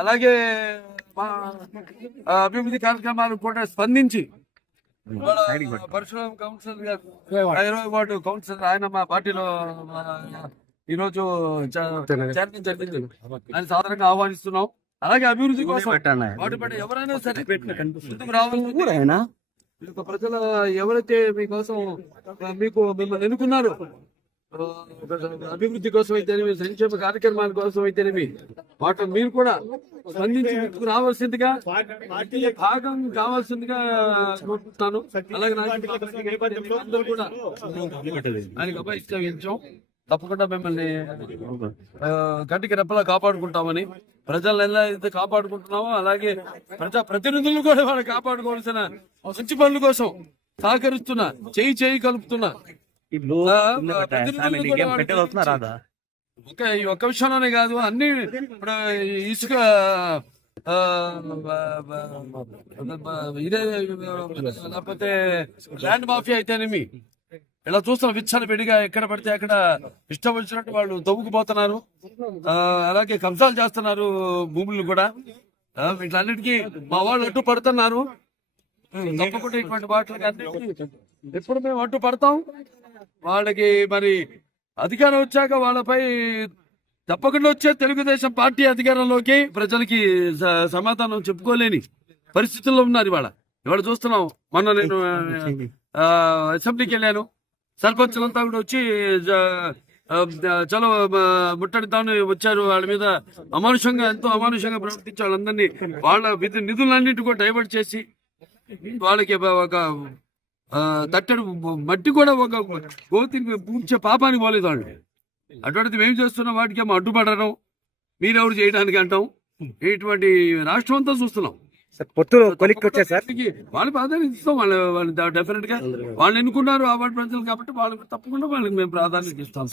అలాగే అభివృద్ధి కార్యక్రమాలు కూడా స్పందించి పరశురామ్ కౌన్సిలర్ గారు 20వ వార్డు కౌన్సిలర్ ఆయన మా పార్టీలో ఈరోజు చేరడం జరిగింది. ఆయన సాధారణంగా ఆహ్వానిస్తున్నాం. అలాగే అభివృద్ధి కోసం ఎవరైనా సరే ముందుకు రావాలని ప్రజల ఎవరైతే మీకోసం మిమ్మల్ని ఎన్నుకున్నారో అభివృద్ధి కోసం అయితేనేమి సంక్షేమ కార్యక్రమాల కోసం అయితేనేమి వాటి మీరు కూడా స్పందించి ముందుకు రావాల్సిందిగా భాగం కావాల్సిందిగా కోరుకుంటాను. అలాగే అందరూ కూడా ఆయనకు అభ్యర్థించాం. తప్పకుండా మిమ్మల్ని గంటికి రెప్పలా కాపాడుకుంటామని ప్రజలను ఎలా అయితే కాపాడుకుంటున్నామో అలాగే ప్రజా ప్రతినిధులను కూడా వాళ్ళు కాపాడుకోవాల్సిన మంచి పనుల కోసం సహకరిస్తున్నా చేయి కలుపుతున్నా ఒక్క విషయంలోనే కాదు అన్ని ఇప్పుడు ఇసుక ఇదే లేకపోతే ల్యాండ్ మాఫియా అయితేనేమి ఇలా చూస్తాం విచ్చలవిడిగా ఎక్కడ పడితే అక్కడ ఇష్టం వచ్చినట్టు వాళ్ళు తవ్వుకుపోతున్నారు. అలాగే కబ్జాలు చేస్తున్నారు భూములను కూడా. వీటన్నిటికీ మా వాళ్ళు అడ్డు పడుతున్నారు. తప్పకుండా ఇటువంటి వాటికి ఎప్పుడు మేము అడ్డు పడతాం. వాళ్ళకి మరి అధికారం వచ్చాక వాళ్ళపై తప్పకుండా వచ్చే తెలుగుదేశం పార్టీ అధికారంలోకి ప్రజలకి సమాధానం చెప్పుకోలేని పరిస్థితుల్లో ఉన్నారు. ఇవాళ చూస్తున్నాం. మొన్న నేను అసెంబ్లీకి వెళ్ళాను. సర్పంచులంతా కూడా వచ్చి చలో ముట్టడితాను వచ్చారు. వాళ్ళ మీద ఎంతో అమానుషంగా ప్రవర్తించి వాళ్ళందరినీ వాళ్ళ నిధులన్నింటి కూడా డైవర్ట్ చేసి వాళ్ళకి ఒక తట్టడు మట్టి కూడా ఒక గోతిని పూడ్చే పాపానికి పోలేదు వాళ్ళు. అటువంటిది మేము చేస్తున్నాం. వాటికి ఏమో అడ్డుపడడం మీరెవరు చేయడానికి అంటాం. ఇటువంటి రాష్ట్రం అంతా చూస్తున్నాం. వాళ్ళు ప్రాధాన్యత ఇస్తాం. వాళ్ళు డెఫినెట్ గా వాళ్ళు ఎన్నుకున్నారు ఆ వార్డు ప్రజలు కాబట్టి వాళ్ళకి తప్పకుండా వాళ్ళకి మేము ప్రాధాన్యత ఇస్తాం.